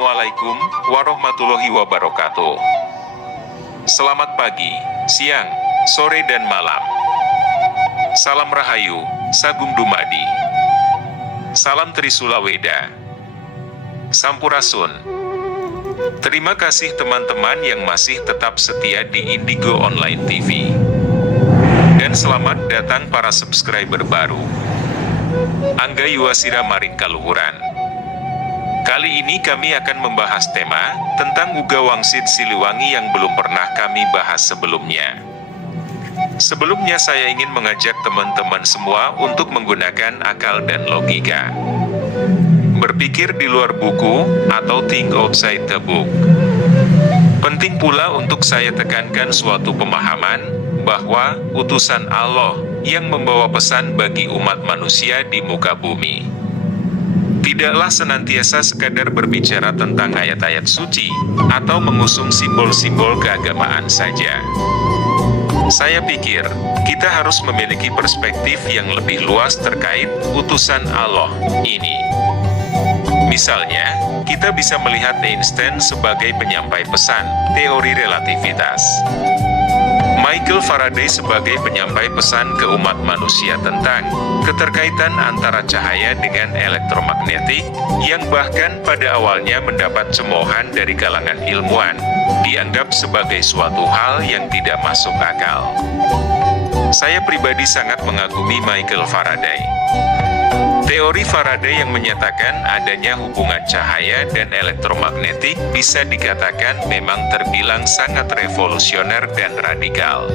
Assalamualaikum warahmatullahi wabarakatuh. Selamat pagi, siang, sore dan malam. Salam Rahayu, Sagung Dumadi. Salam Trisula Weda. Sampurasun. Terima kasih teman-teman yang masih tetap setia di Indigo Online TV. Dan selamat datang para subscriber baru. Angga Yuwasira Maring Kaluhuran. Kali ini kami akan membahas tema tentang Uga Wangsit Siliwangi yang belum pernah kami bahas sebelumnya. Sebelumnya saya ingin mengajak teman-teman semua untuk menggunakan akal dan logika. Berpikir di luar buku atau think outside the book. Penting pula untuk saya tekankan suatu pemahaman bahwa utusan Allah yang membawa pesan bagi umat manusia di muka bumi tidaklah senantiasa sekadar berbicara tentang ayat-ayat suci atau mengusung simbol-simbol keagamaan saja. Saya pikir kita harus memiliki perspektif yang lebih luas terkait utusan Allah ini. Misalnya, kita bisa melihat Einstein sebagai penyampai pesan teori relativitas. Michael Faraday sebagai penyampai pesan ke umat manusia tentang keterkaitan antara cahaya dengan elektromagnetik, yang bahkan pada awalnya mendapat cemoohan dari kalangan ilmuwan, dianggap sebagai suatu hal yang tidak masuk akal. Saya pribadi sangat mengagumi Michael Faraday. Teori Faraday yang menyatakan adanya hubungan cahaya dan elektromagnetik bisa dikatakan memang terbilang sangat revolusioner dan radikal.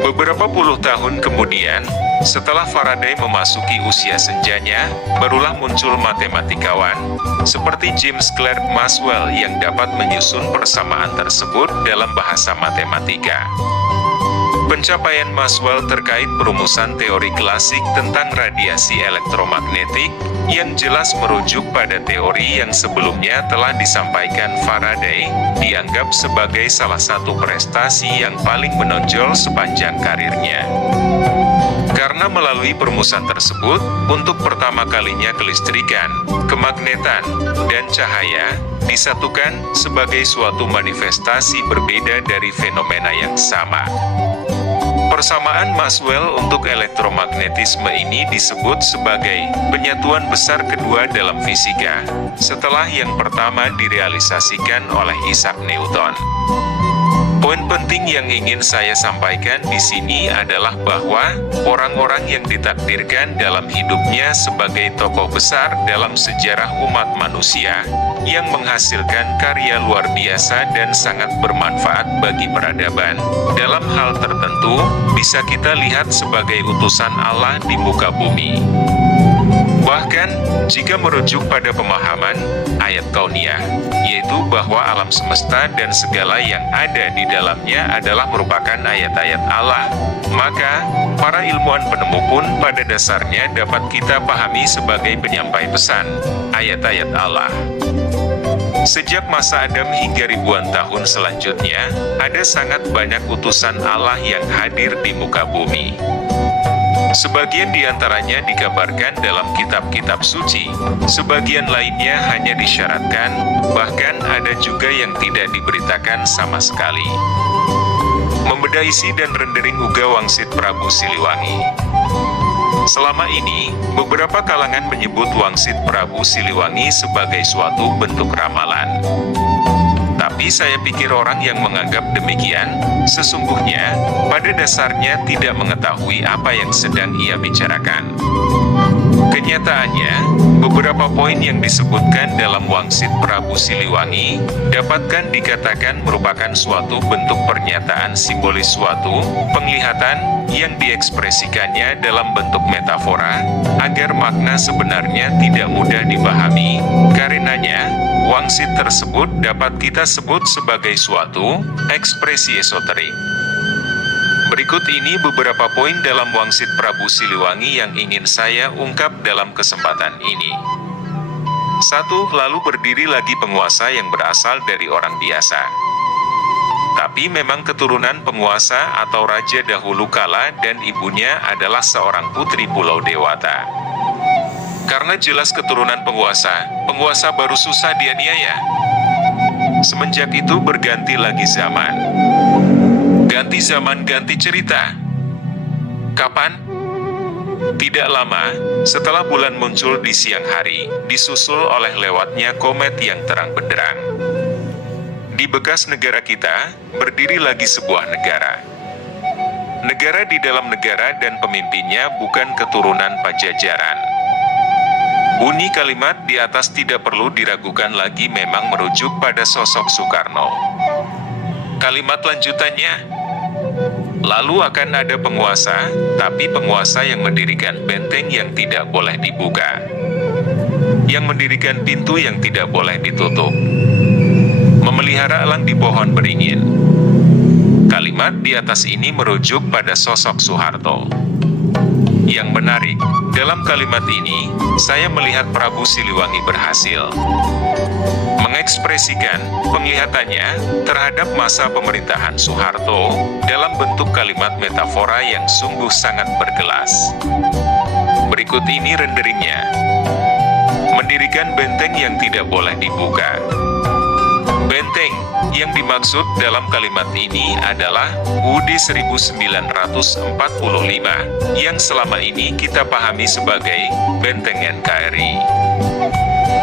Beberapa puluh tahun kemudian, setelah Faraday memasuki usia senjanya, barulah muncul matematikawan seperti James Clerk Maxwell yang dapat menyusun persamaan tersebut dalam bahasa matematika. Pencapaian Maxwell terkait perumusan teori klasik tentang radiasi elektromagnetik yang jelas merujuk pada teori yang sebelumnya telah disampaikan Faraday, dianggap sebagai salah satu prestasi yang paling menonjol sepanjang karirnya. Karena melalui perumusan tersebut, untuk pertama kalinya kelistrikan, kemagnetan, dan cahaya disatukan sebagai suatu manifestasi berbeda dari fenomena yang sama. Persamaan Maxwell untuk elektromagnetisme ini disebut sebagai penyatuan besar kedua dalam fisika, setelah yang pertama direalisasikan oleh Isaac Newton. Poin penting yang ingin saya sampaikan di sini adalah bahwa orang-orang yang ditakdirkan dalam hidupnya sebagai tokoh besar dalam sejarah umat manusia, yang menghasilkan karya luar biasa dan sangat bermanfaat bagi peradaban, dalam hal tertentu, bisa kita lihat sebagai utusan Allah di muka bumi. Bahkan, jika merujuk pada pemahaman ayat kauniyah, yaitu bahwa alam semesta dan segala yang ada di dalamnya adalah merupakan ayat-ayat Allah, maka para ilmuwan penemu pun pada dasarnya dapat kita pahami sebagai penyampai pesan ayat-ayat Allah. Sejak masa Adam hingga ribuan tahun selanjutnya, ada sangat banyak utusan Allah yang hadir di muka bumi. Sebagian diantaranya dikabarkan dalam kitab-kitab suci, sebagian lainnya hanya disyaratkan, bahkan ada juga yang tidak diberitakan sama sekali. Membedah isi dan rendering Uga Wangsit Prabu Siliwangi. Selama ini, beberapa kalangan menyebut Wangsit Prabu Siliwangi sebagai suatu bentuk ramalan. Tapi saya pikir orang yang menganggap demikian, sesungguhnya, pada dasarnya tidak mengetahui apa yang sedang ia bicarakan. Kenyataannya, beberapa poin yang disebutkan dalam Wangsit Prabu Siliwangi, dapatkan dikatakan merupakan suatu bentuk pernyataan simbolis suatu penglihatan yang diekspresikannya dalam bentuk metafora, agar makna sebenarnya tidak mudah dipahami. Karenanya, wangsit tersebut dapat kita sebut sebagai suatu ekspresi esoterik. Berikut ini beberapa poin dalam Wangsit Prabu Siliwangi yang ingin saya ungkap dalam kesempatan ini. 1. Lalu berdiri lagi penguasa yang berasal dari orang biasa. Tapi memang keturunan penguasa atau raja dahulu kala dan ibunya adalah seorang putri Pulau Dewata. Karena jelas keturunan penguasa baru susah dianiaya. Semenjak itu berganti lagi zaman. Ganti zaman, ganti cerita. Kapan? Tidak lama, setelah bulan muncul di siang hari, disusul oleh lewatnya komet yang terang benderang. Di bekas negara kita, berdiri lagi sebuah negara. Negara di dalam negara dan pemimpinnya bukan keturunan Pajajaran. Bunyi kalimat di atas tidak perlu diragukan lagi memang merujuk pada sosok Soekarno. Kalimat lanjutannya, lalu akan ada penguasa, tapi penguasa yang mendirikan benteng yang tidak boleh dibuka. Yang mendirikan pintu yang tidak boleh ditutup. Memelihara elang di pohon beringin. Kalimat di atas ini merujuk pada sosok Soeharto. Yang menarik, dalam kalimat ini, saya melihat Prabu Siliwangi berhasil mengekspresikan penglihatannya terhadap masa pemerintahan Soeharto dalam bentuk kalimat metafora yang sungguh sangat berkelas. Berikut ini renderingnya. Mendirikan benteng yang tidak boleh dibuka. Benteng yang dimaksud dalam kalimat ini adalah UUD 1945 yang selama ini kita pahami sebagai Benteng NKRI.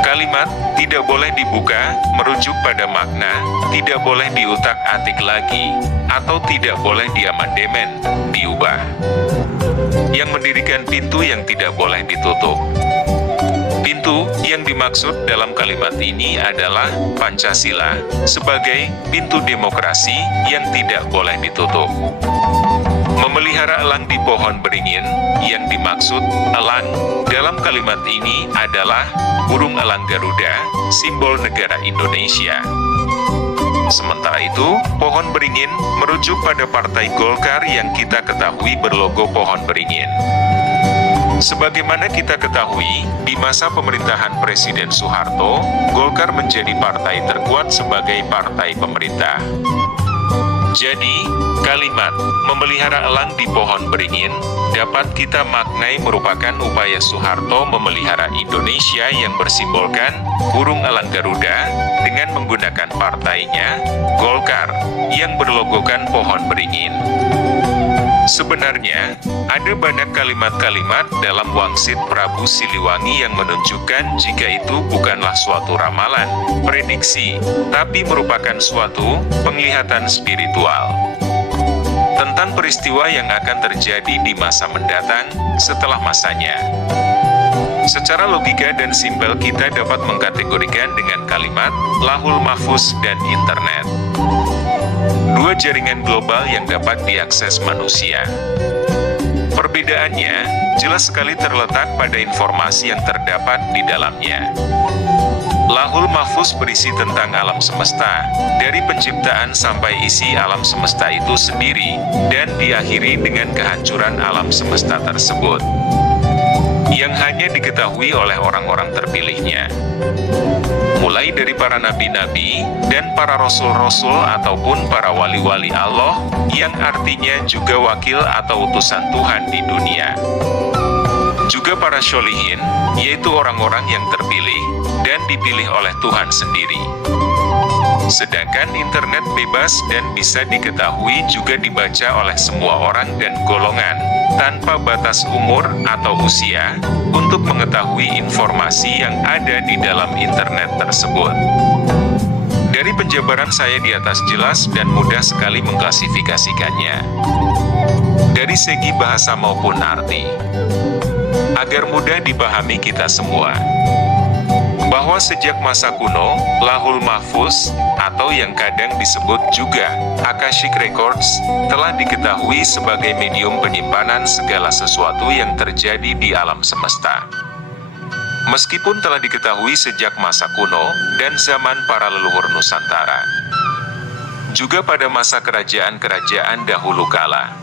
Kalimat tidak boleh dibuka merujuk pada makna tidak boleh diutak-atik lagi atau tidak boleh diamandemen, diubah. Yang mendirikan pintu yang tidak boleh ditutup. Pintu yang dimaksud dalam kalimat ini adalah Pancasila sebagai pintu demokrasi yang tidak boleh ditutup. Memelihara elang di pohon beringin, yang dimaksud elang dalam kalimat ini adalah burung elang Garuda, simbol negara Indonesia. Sementara itu, pohon beringin merujuk pada Partai Golkar yang kita ketahui berlogo pohon beringin. Sebagaimana kita ketahui, di masa pemerintahan Presiden Soeharto, Golkar menjadi partai terkuat sebagai partai pemerintah. Jadi, kalimat memelihara elang di pohon beringin dapat kita maknai merupakan upaya Soeharto memelihara Indonesia yang bersimbolkan burung elang Garuda dengan menggunakan partainya, Golkar, yang berlogokan pohon beringin. Sebenarnya, ada banyak kalimat-kalimat dalam wangsit Prabu Siliwangi yang menunjukkan jika itu bukanlah suatu ramalan, prediksi, tapi merupakan suatu penglihatan spiritual tentang peristiwa yang akan terjadi di masa mendatang setelah masanya. Secara logika dan simpel kita dapat mengkategorikan dengan kalimat Lauhul Mahfuz dan internet. Dua jaringan global yang dapat diakses manusia. Perbedaannya jelas sekali terletak pada informasi yang terdapat di dalamnya. Lauhul Mahfuz berisi tentang alam semesta, dari penciptaan sampai isi alam semesta itu sendiri, dan diakhiri dengan kehancuran alam semesta tersebut, yang hanya diketahui oleh orang-orang terpilihnya. Mulai dari para nabi-nabi dan para rasul-rasul ataupun para wali-wali Allah, yang artinya juga wakil atau utusan Tuhan di dunia. Juga para syolihin, yaitu orang-orang yang terpilih dan dipilih oleh Tuhan sendiri. Sedangkan internet bebas dan bisa diketahui juga dibaca oleh semua orang dan golongan, tanpa batas umur atau usia, untuk mengetahui informasi yang ada di dalam internet tersebut. Dari penjabaran saya di atas jelas dan mudah sekali mengklasifikasikannya. Dari segi bahasa maupun arti. Agar mudah dipahami kita semua. Bahwa sejak masa kuno, Lauhul Mahfuz, atau yang kadang disebut juga Akashic Records, telah diketahui sebagai medium penyimpanan segala sesuatu yang terjadi di alam semesta. Meskipun telah diketahui sejak masa kuno dan zaman para leluhur Nusantara. Juga pada masa kerajaan-kerajaan dahulu kala.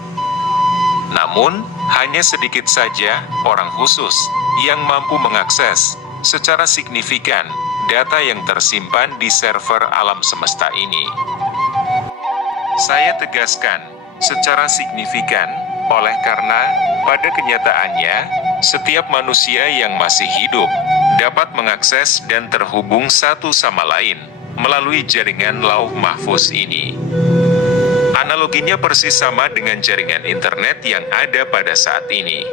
Namun, hanya sedikit saja orang khusus yang mampu mengakses secara signifikan data yang tersimpan di server alam semesta ini. Saya tegaskan, secara signifikan, oleh karena pada kenyataannya Setiap manusia yang masih hidup dapat mengakses dan terhubung satu sama lain melalui jaringan Lauh Mahfuz ini. Analoginya persis sama dengan jaringan internet yang ada pada saat ini.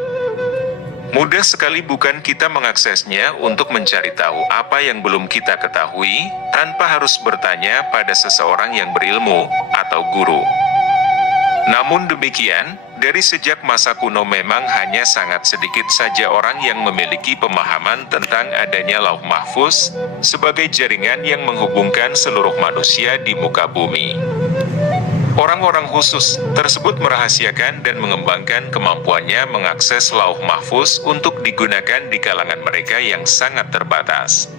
Mudah sekali bukan kita mengaksesnya untuk mencari tahu apa yang belum kita ketahui, tanpa harus bertanya pada seseorang yang berilmu atau guru. Namun demikian, dari sejak masa kuno memang hanya sangat sedikit saja orang yang memiliki pemahaman tentang adanya Lauh Mahfuz sebagai jaringan yang menghubungkan seluruh manusia di muka bumi. Orang-orang khusus tersebut merahasiakan dan mengembangkan kemampuannya mengakses Lauh Mahfuz untuk digunakan di kalangan mereka yang sangat terbatas.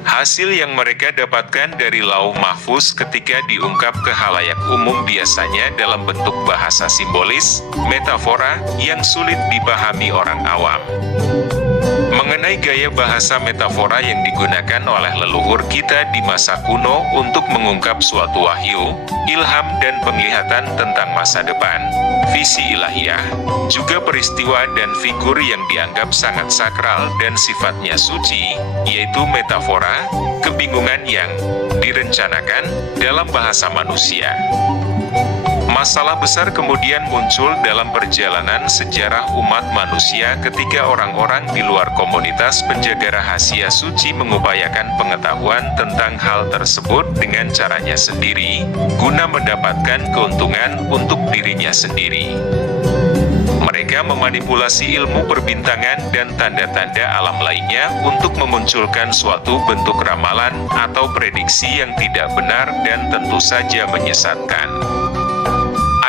Hasil yang mereka dapatkan dari Lauh Mahfuz ketika diungkap ke khalayak umum biasanya dalam bentuk bahasa simbolis, metafora, yang sulit dipahami orang awam. Mengenai gaya bahasa metafora yang digunakan oleh leluhur kita di masa kuno untuk mengungkap suatu wahyu, ilham dan penglihatan tentang masa depan, visi ilahiyah, juga peristiwa dan figur yang dianggap sangat sakral dan sifatnya suci, yaitu metafora, kebingungan yang direncanakan dalam bahasa manusia. Masalah besar kemudian muncul dalam perjalanan sejarah umat manusia ketika orang-orang di luar komunitas penjaga rahasia suci mengupayakan pengetahuan tentang hal tersebut dengan caranya sendiri, guna mendapatkan keuntungan untuk dirinya sendiri. Mereka memanipulasi ilmu perbintangan dan tanda-tanda alam lainnya untuk memunculkan suatu bentuk ramalan atau prediksi yang tidak benar dan tentu saja menyesatkan.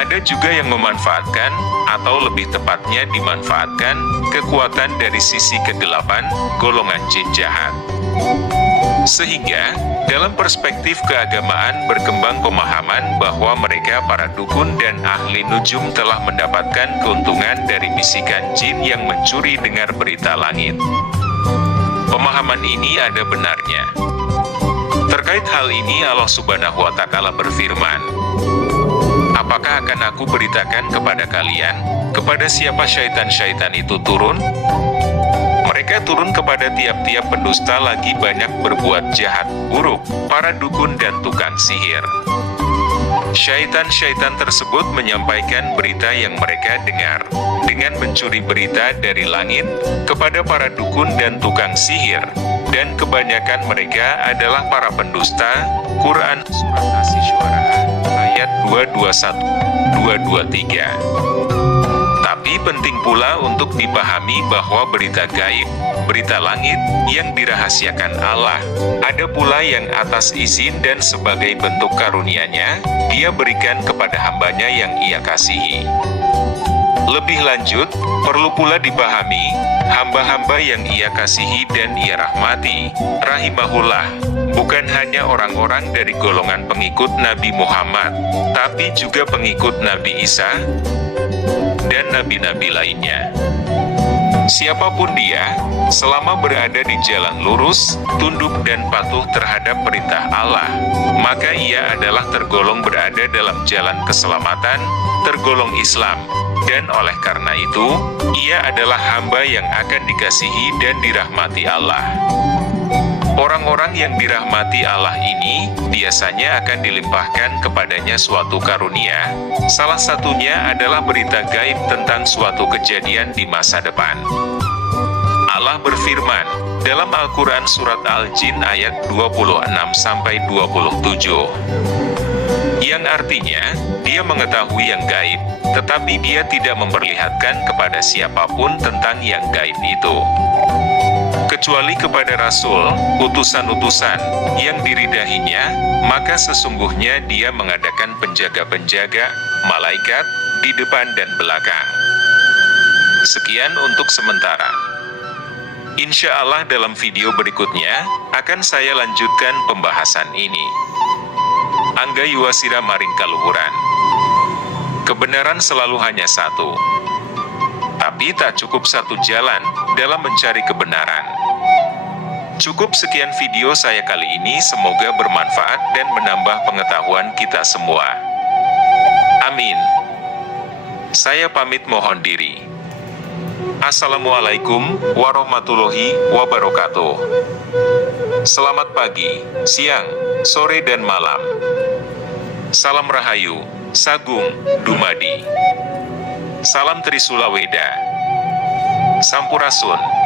Ada juga yang memanfaatkan, atau lebih tepatnya dimanfaatkan, kekuatan dari sisi kegelapan, golongan jin jahat. Sehingga, dalam perspektif keagamaan berkembang pemahaman bahwa mereka para dukun dan ahli nujum telah mendapatkan keuntungan dari bisikan jin yang mencuri dengar berita langit. Pemahaman ini ada benarnya. Terkait hal ini Allah Subhanahu wa Ta'ala berfirman, "Apakah akan aku beritakan kepada kalian, kepada siapa syaitan-syaitan itu turun? Mereka turun kepada tiap-tiap pendusta lagi banyak berbuat jahat, buruk, para dukun dan tukang sihir." Syaitan-syaitan tersebut menyampaikan berita yang mereka dengar, dengan mencuri berita dari langit, kepada para dukun dan tukang sihir, dan kebanyakan mereka adalah para pendusta. Quran Surat Asy-Syu'ara ayat 221-223. Tapi penting pula untuk dipahami bahwa berita gaib, berita langit, yang dirahasiakan Allah, ada pula yang atas izin dan sebagai bentuk karunia-Nya, Dia berikan kepada hambanya yang Ia kasihi. Lebih lanjut, perlu pula dipahami, hamba-hamba yang Ia kasihi dan Ia rahmati, rahimahullah, bukan hanya orang-orang dari golongan pengikut Nabi Muhammad, tapi juga pengikut Nabi Isa dan nabi-nabi lainnya. Siapapun dia, selama berada di jalan lurus, tunduk dan patuh terhadap perintah Allah, maka ia adalah tergolong berada dalam jalan keselamatan, tergolong Islam, dan oleh karena itu, ia adalah hamba yang akan dikasihi dan dirahmati Allah. Orang-orang yang dirahmati Allah ini biasanya akan dilimpahkan kepadanya suatu karunia. Salah satunya adalah berita gaib tentang suatu kejadian di masa depan. Allah berfirman dalam Al-Quran Surat Al-Jin ayat 26-27, yang artinya, Dia mengetahui yang gaib, tetapi Dia tidak memperlihatkan kepada siapapun tentang yang gaib itu, kecuali kepada Rasul, utusan-utusan, yang diridahinya, maka sesungguhnya Dia mengadakan penjaga-penjaga, malaikat, di depan dan belakang. Sekian untuk sementara. Insya Allah dalam video berikutnya, akan saya lanjutkan pembahasan ini. Angga Yuwasira Maring Kaluhuran. Kebenaran selalu hanya satu. Tapi tak cukup satu jalan dalam mencari kebenaran. Cukup sekian video saya kali ini, semoga bermanfaat dan menambah pengetahuan kita semua. Amin. Saya pamit mohon diri. Assalamualaikum warahmatullahi wabarakatuh. Selamat pagi, siang, sore dan malam. Salam Rahayu, Sagung, Dumadi. Salam Trisula Weda. Sampurasun.